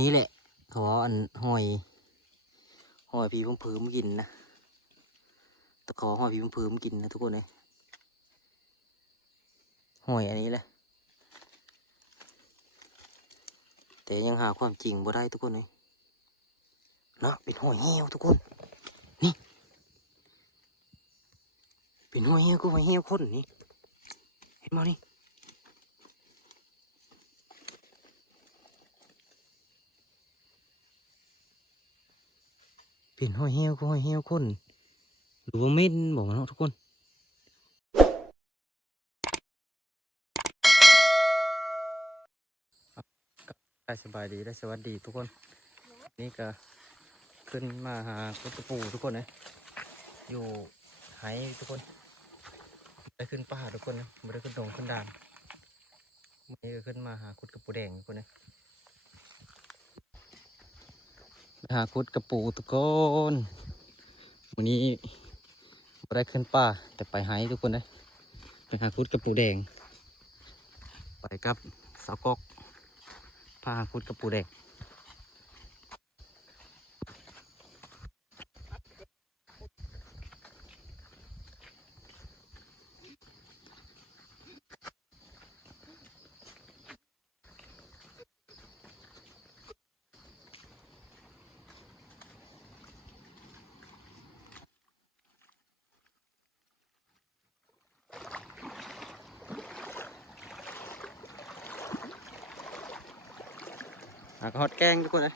นี้แหละเขาอันหอยผีผมผืมกินนะตะขอหอยผีผมผืมกินนะทุกคนเลยหอยอันนี้แหละแต่ยังหาความจริงบ่ได้ทุกคนเลยเนาะเป็นหอยเหี้ยวทุกคนนี่เป็นหอยเหี้ยวก็หอยเหี้ยวคนนี่เห็นมั้ยนี่เป็นหอยเหี้ยวก็หอยเหี้ยวคนหรือว่าเม่นบอกเนาะทุกคนได้สบายดีได้สวัสดีทุกคนนี่ก็ขึ้นมาหากุตปูทุกคนนะอยู่ไหทุกคนได้ขึ้นป่าทุกคนนะไม่ได้ขึ้นดงขึ้นด่านวันนี้ก็ขึ้นมาหาคุดกระปูแดงทุกคนนะหาคุดกระปูทุกคนวันนี้ไม่ได้ขึ้นป่าแต่ไปไหทุกคนนะไปหาคุดกระปูแดงไปกับสาวกกพาหาคุดกระปูแดงฮอตแกงทุกคนนะ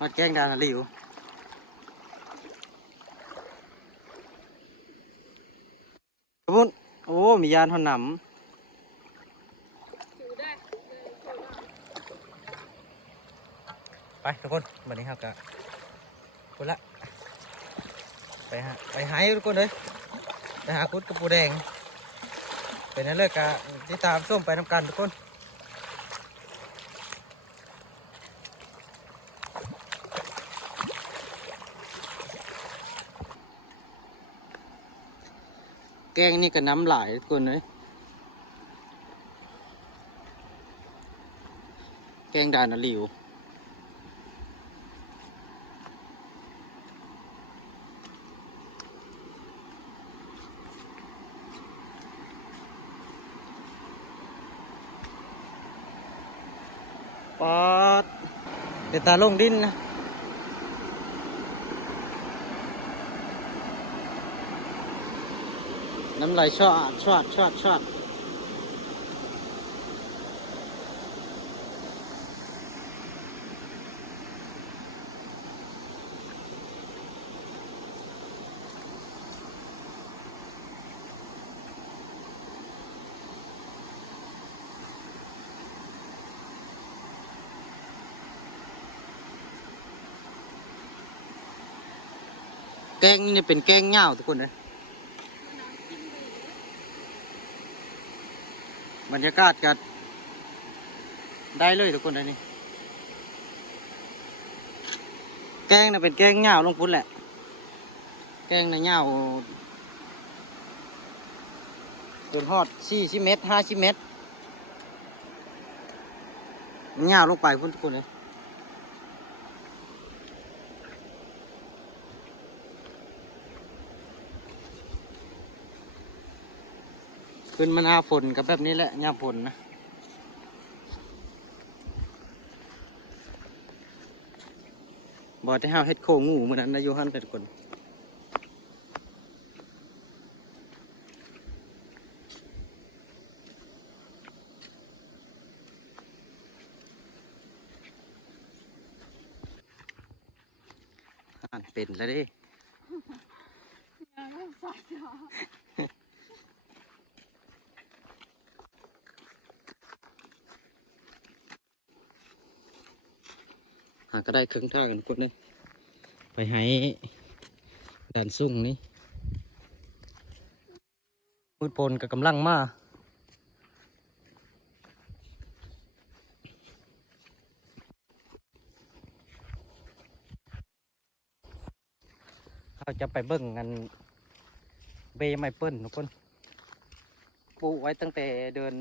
ฮอตแกงดานหลิวขบุญโอ้มียานหอนหนำไปทุกคนวันนี้ครับกะคนละไปหาทุกคนเลยไปหาคุดกระปูแดงเป็นนั่นเลยกะที่ตามส้มไปทำกันทุกคนแกงนี่ก็น้ำหลายทุกคนเลยแกงดานหลิวปอดเดี๋ยวตาลงดินนะน้ำไหลชอดแกงนี่เป็นแกงเหง้าทุกคนเลยบรรยากาศกัดได้เลยทุกคนเลยนี่แกงน่ะเป็นแกงเหง้าลงพุ้นแหละแกงน่ะเหง้าจนฮอด40 เมตร50 เมตรเหง้าลงไปพุ่นทุกคนเลยขึ้นมาหน้าฝนกับแบบนี้แหละหน้าฝนนะบอกที่ห้าเฮ็ดโคงูเหมือนนั้นนะโยฮันเป็นคนอ่านเป็นแล้วดิหาก็ได้เครื่องท่ากันคนเลยไปให้ด่านสุ่งนี่มืดปนกับกำลังมาเขาจะไปเบิ่งกันเบไมเปิลทุกคนปลูกไว้ตั้งแต่เดือน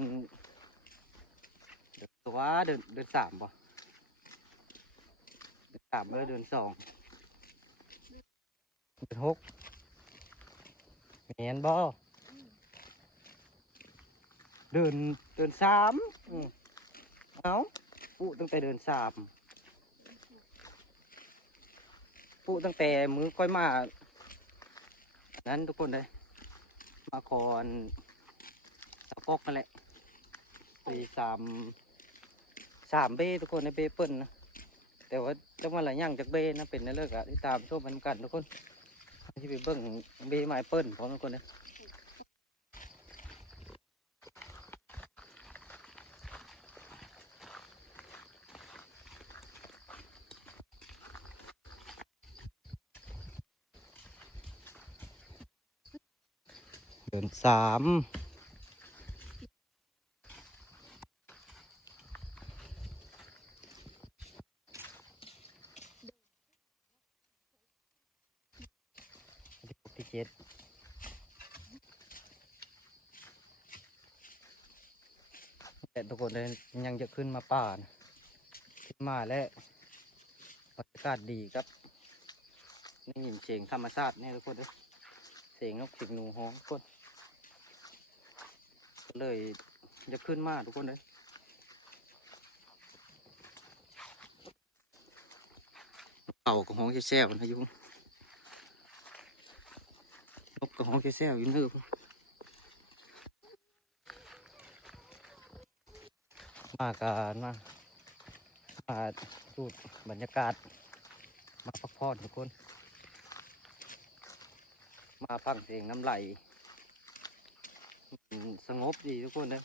3ป่ะ 3เดือน2เดือน6แม่นบ่เดือน3เอาปลูกตั้งแต่เดือน3ปลูกตั้งแต่มือก้อยมานั้นทุกคนเลยมาคอนตะกอกนั่นแหละไป3เบ้ทุกคนในเบ้เปิ้ลนะแต่ว่าจังหวะหลายอย่างจากเบ้นะเป็นในเลิกอะที่ตามชมมันกันทุกคนที่ไปเบิ้งเบ้ไม้เปิ้ลพร้อมทุกคนเลยเดือน3ที่7แต่ทุกคนเลยยังจะขึ้นมาป่านะขึ้นมาแล้วบรรยากาศดีครับนี่ยินเสียงธรรมชาตินี่ทุกคนเลยเสียงนกเสียงหนูฮ้องทุกคนก็เลยจะขึ้นมาทุกคนเลยเต่ากับฮ้องแซ่บๆนะยุงนกกับฮ้องแซ่บๆอยู่เถอะมากันมาดูบรรยากาศมาพักผ่อนทุกคนมาฟังเสียงน้ำไหลสงบดีทุกคนเลย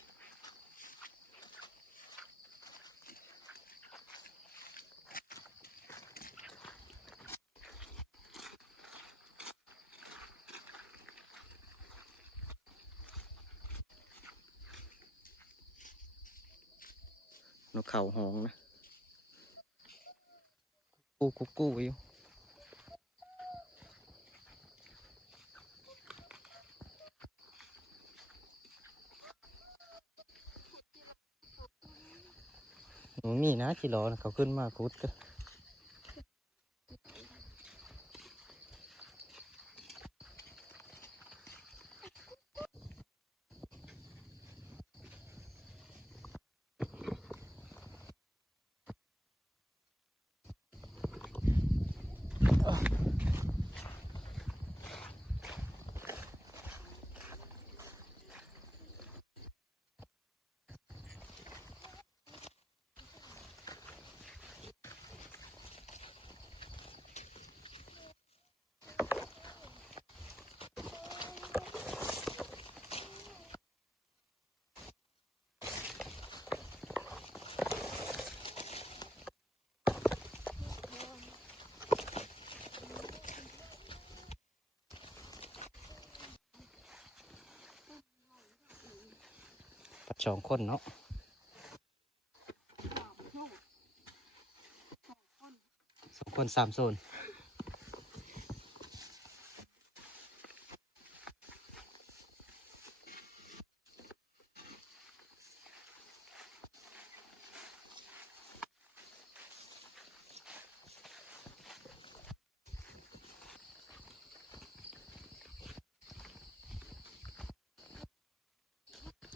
นกเขาห้องนะกู้อยู่มีนะที่รอนะเขาขึ้นมาคุดก็ปัด2 คนเนาะ2 คน3 โซน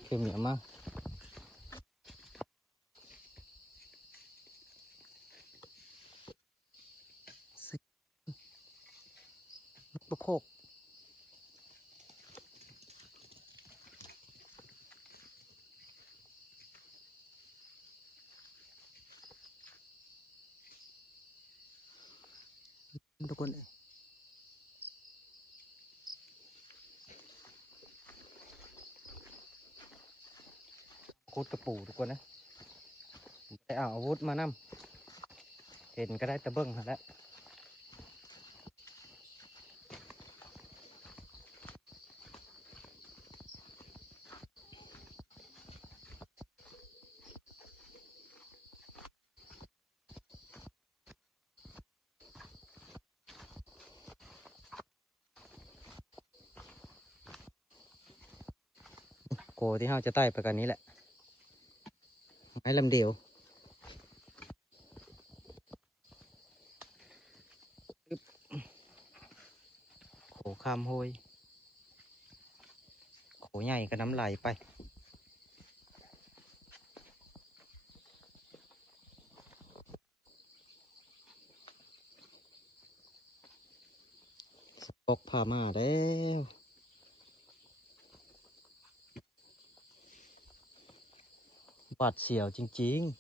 เข็มเหนียวมากลูกโคกทุกคนคุดกระปูทุกคนนะได้เอาอาวุธมานำเห็นก็ได้ตะเบิ้งหาแล้วโกที่เราจะไต่ไปกันนี้แหละไม้ลำเดียว ข้ามห้วยโขใหญ่ก็น้ำไหลไปปกพามาแล้วบาดเสียวจริงๆ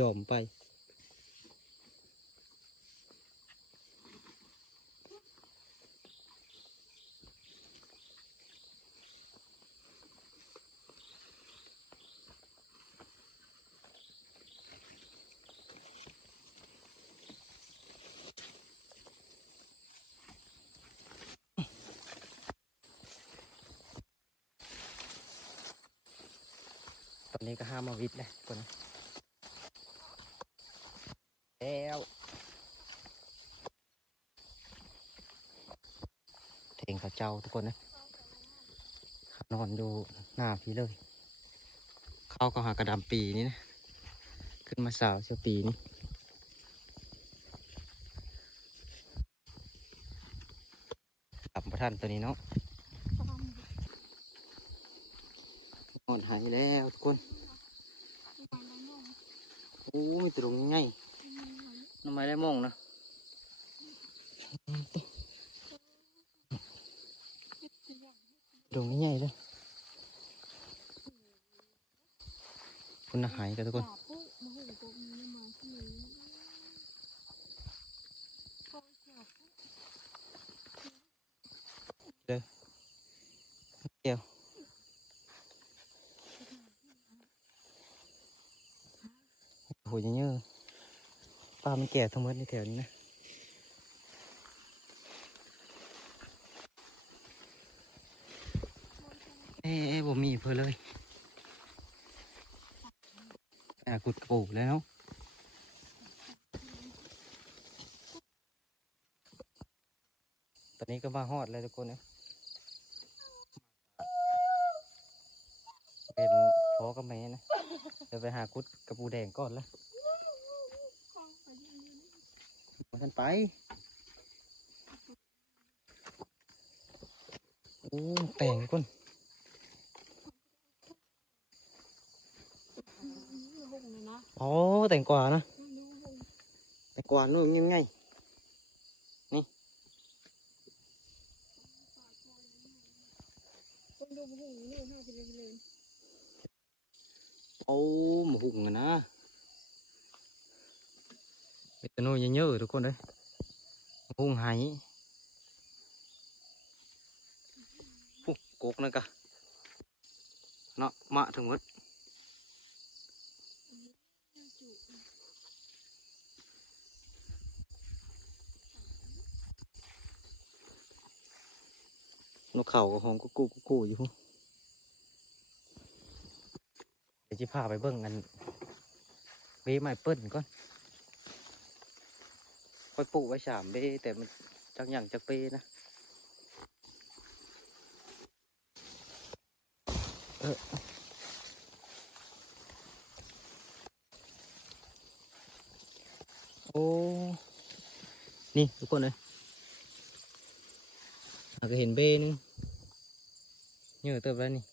ยอมไปตอนนี้ก็ห้ามมาวิทย์เลยคนแล้วเถงเขาเจ้าทุกคนนะนอนอยู่หน้าพี่เลยเข้าก็หากระดำปีนี้นะขึ้นมาสาวเช้าปีนี้กลับมาทันตัวนี้เนาะนอนหายแล้วทุกคนโอ้ยตรงง่ายน้ำไม้ได้มองนะตรงง่ายเลยคุณหายกันทุกคนเดี๋ยวเดี๋ยวโหเยอะๆปลามันแก่ทั้งหมดในแถวนี้นะผมมีเพื่อเลยกุดกระปูแล้วตอนนี้ก็มาฮอดเลยทุกคนนะเป็นพ่อกับแม่นะเดี๋ยวไปหากุดกระปูแดงก่อนละมาทันไปโอ้แต่งก้นโอ้แต่งกว่านะแต่งกว่านู่นยังไงนี่โอ้หมูหุ่งนะเป็นตัวนู่นเยอะๆทุกคนเลยหมูหุ่งหายปุ๊กกกนะกะเนาะมะถึงหมดนกเขาก็ห้องกุ๊กกุ๊กกุ๊กอยู่เดี๋ยวจะพาไปเบิ่งกันเบ้ไม้เปิ้ลก่อนค่อยปลูกไว้3 เบ้แต่มันจักอย่างจักเป้นะโอ้นี่ทุกคนเลยเราก็เห็นเบ้นึงเยอะเติบแล้วนี่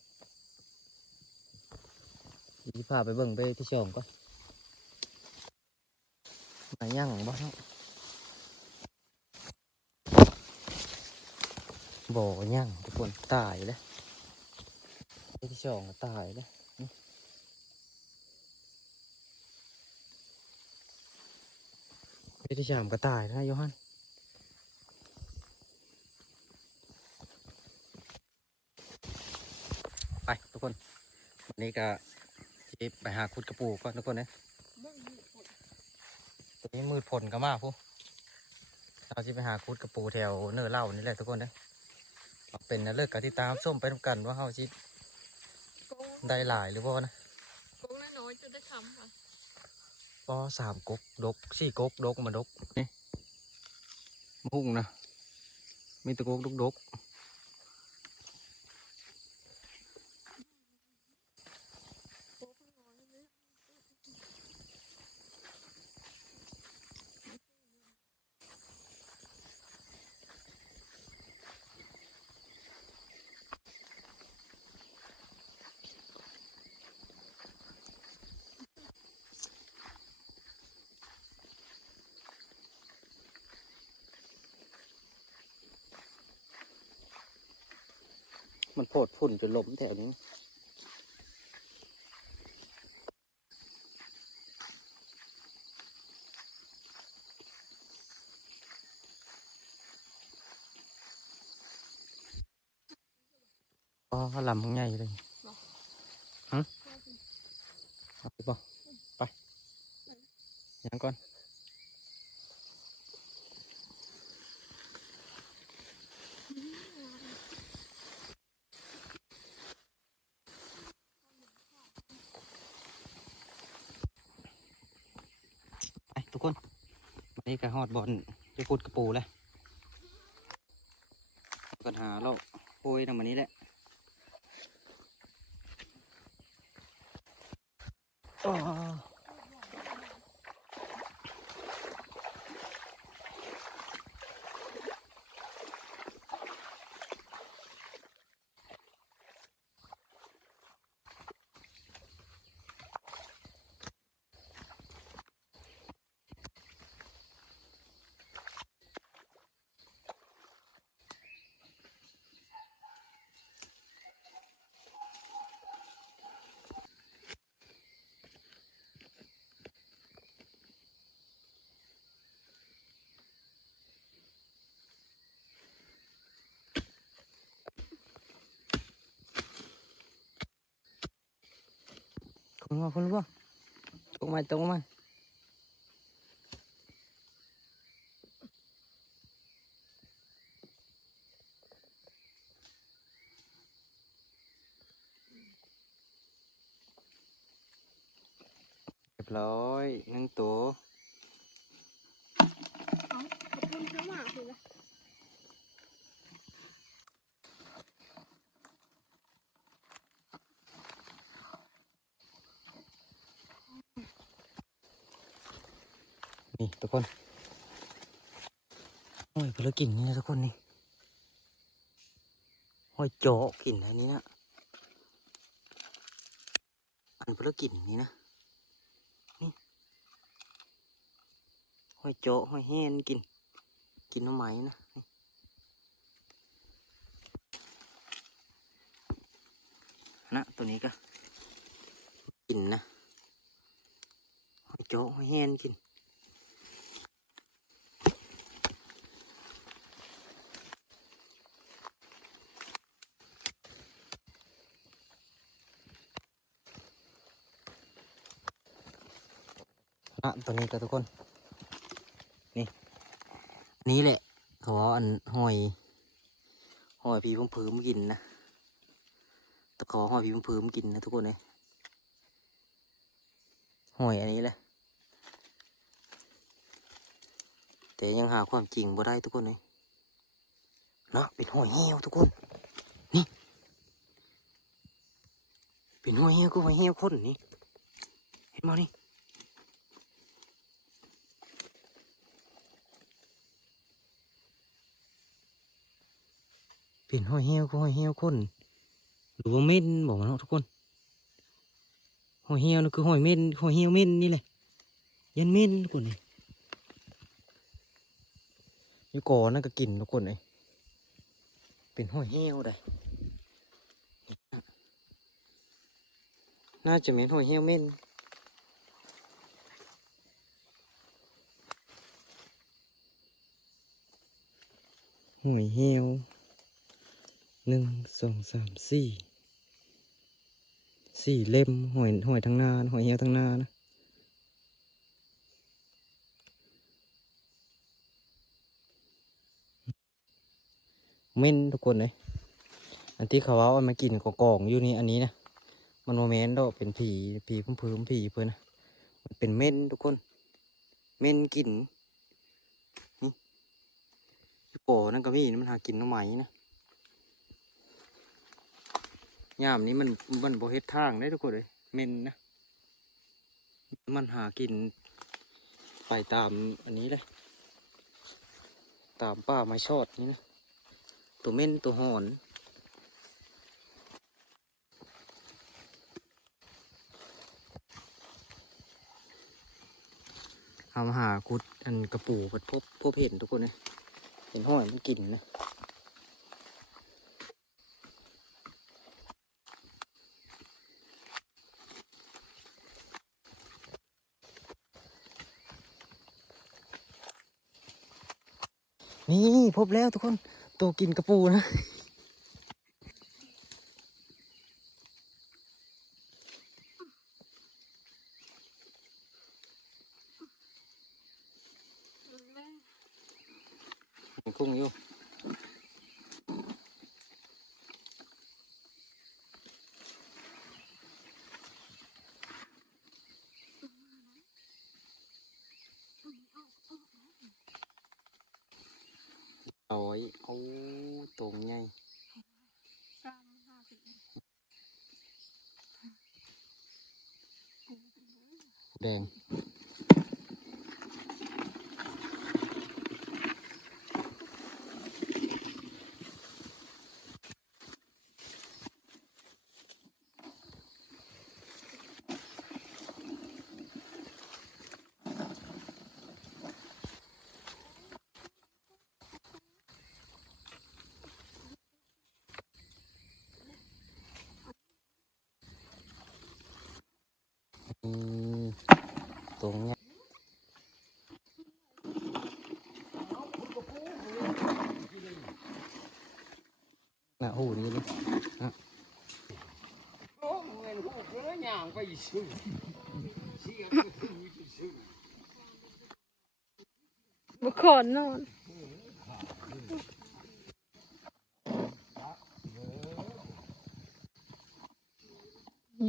เดี๋ยวจะพาไปเบิ่งเบ้ที่สองก่อนมาย่างบ้างบ่อย่างทุกคนตายแล้วเบ้ที่สองก็ตายแล้วเบ้ที่สามก็ตายนะโยฮันไปทุกคนวันนี้ก็จะไปหาขุดกระปูก่อนทุกคนนะตอนนี้มืดฝนก็มากผู้เราจะไปหาขุดกระปูแถวเนื้อเล่านี่แหละทุกคนนะเป็นนะเลิกกับที่ตามส้มไปทำกันว่าเขาจะได้หลายหรือเปล่านะกุ้งน้อยจะได้ทำค่ะก็3 กกดก4 กกดกมาดกนี่มุ่งนะมีตะกกดก มันโพดฝุ่นจะล้มแถวนี้อ๋อลำมันใหญ่เลยฮะเอาไปป่ะไปยังก่อนไปทุกคนวันนี้ก็ฮอดบอลไปขุดกระปูแล้วปัญหาเราโอยทำมันนี้แหละอ๋อคุณว่าตรงมาตรงมาเรียบร้อยหนึ่งตัว เอาขอบคุณเขามากเลยนะ นี่ทุกคนโอ้ยเพลกิ่งนี่นะทุกคนนี่ห้อยโจ๊กกิ่งอันนี้นะอันเพลกิ่งนี่นะนี่ห้อยโจ๊กห้อยแห้นกินน้ำไหมนะนะตัวนี้ก็กินนะห้อยโจ๊กห้อยแห้นกินนะตัวนี้ก็ทุกคนนี่นี่แหละเขาว่าอันห้อยพีพุ่มพื้นกินนะตะขอห้อยพีพุ่มพื้นกินนะทุกคนเลยห้อยอันนี้แหละแต่ยังหาความจริงบ่ได้ทุกคนเลยเนาะเป็นห้อยเหี้ยวทุกคนนี่เป็นห้อยเหี้ยวก็ห้อยเหี้ยวคนนี่เห็นมั้ยนี่เป็นห้อยเหี้ยวก็ห้อยเหี้ยวคนหรือว่าเม่นบอกมาเนาะทุกคนห้อยเหี้ยวนั่นคือห้อยเม่นห้อยเหี้ยวเม่นนี่แหละยันเม่นทุกคนนี่อยู่ก่อนนั่นก็กินทุกคนเลยเป็นห้อยเหี้ยวได้น่าจะเป็นห้อยเหี้ยวเม่นห้อยเหี้ยว1 2 3 4เล่มห้อยทั้งหน้าห้อยเหี้ยวทั้งหน้านะเม่นทุกคนเลยอันที่เขาเอามากินกองอยู่นี่อันนี้นะมันโมเมนต์ดอกเป็นผีพื้นผีเพื่อนนะมันเป็นเม่นทุกคนเม่นกินนี่โป่นั่นก็มีมันหากินน้ำไหมนะยามนี้มันโบเฮ็ดทางได้ทุกคนเลยเม่นนะมันหากินไปตามอันนี้เลยตามป่าไม้ชอดนี่นะตัวเม่นตัวหอนเอามาหากุดอันกระปูพบเห็นทุกคนเลยเห็นห้อยมันกินนะ นี่พบแล้วทุกคนตัวกินกระปูนะยังคุ้งอยู่เอาไว้เอาตรงไงแดงอืมตรงไงน่ะหูนี่เลยนะ โอ้เงินหูเพื่อย่างไปซื้อเสียงก็ถือจะซื้อ บุคคลนอน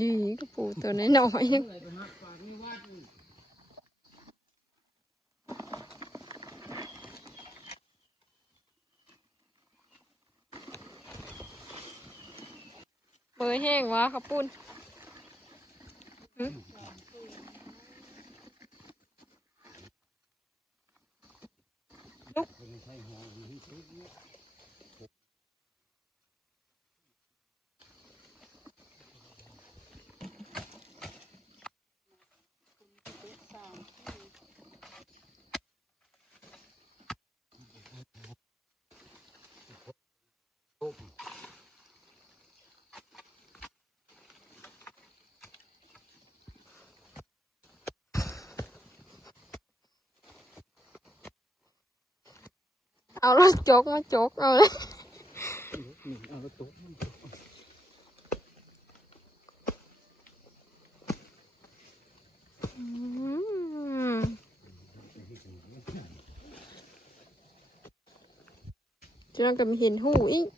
ยีกระปูตัวน้อยๆยังเบยแห้งวะขับปุ้นเอารถจกมาจกเอาเลยอืมจนก็มีเห็นหูอีก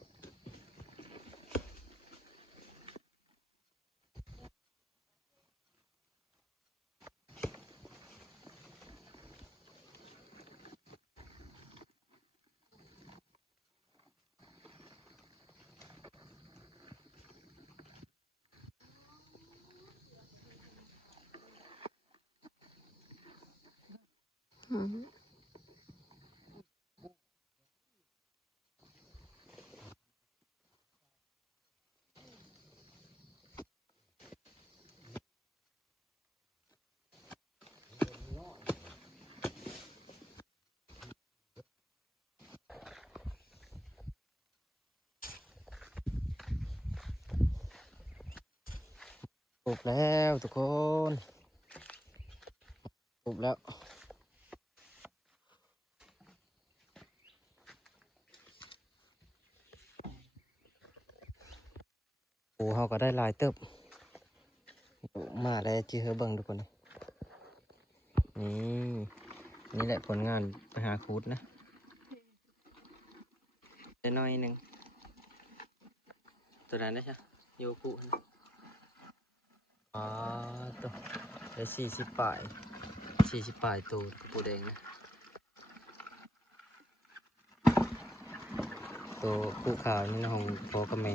อืมปลูกแล้วทุกคนปลูกแล้วโอ้เขาก็ได้หลายเติบมาแล้วจีเฮอเบิ่งทุกคนนี่นี่แหละผลงานไปหาคูดนะได้น้อยหนึ่งตัวนั้นได้ใช่โยคุนะอ๋อตัวได้40 ปลายตัวปูแดงนะตัวผู้ขาวนี่นะของพ่อกับแม่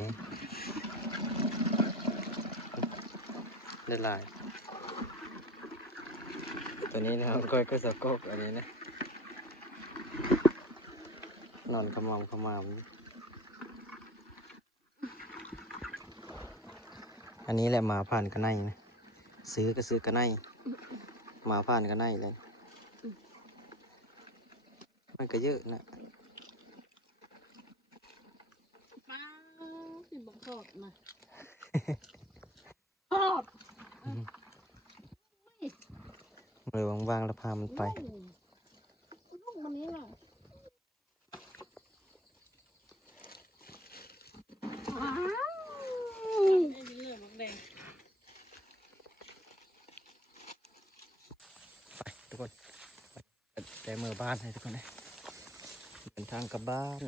ได้หลายตัวนี้นะก้อยก็สะโกกอันนี้นะนอนขมำขมำอันนี้แหละหมาผ่านกันไนนะซื้อก็ซื้อกันไนหมาผ่านกันไนเลยมันก็เยอะนะ ป้าสิบอกขอบมาขอบ เลยวางๆแล้วพามันไป ลูกมันนี้น่ะ ทุกคนแต่เมื่อบ้านให้ทุกคนนะเดินทางกลับบ้าน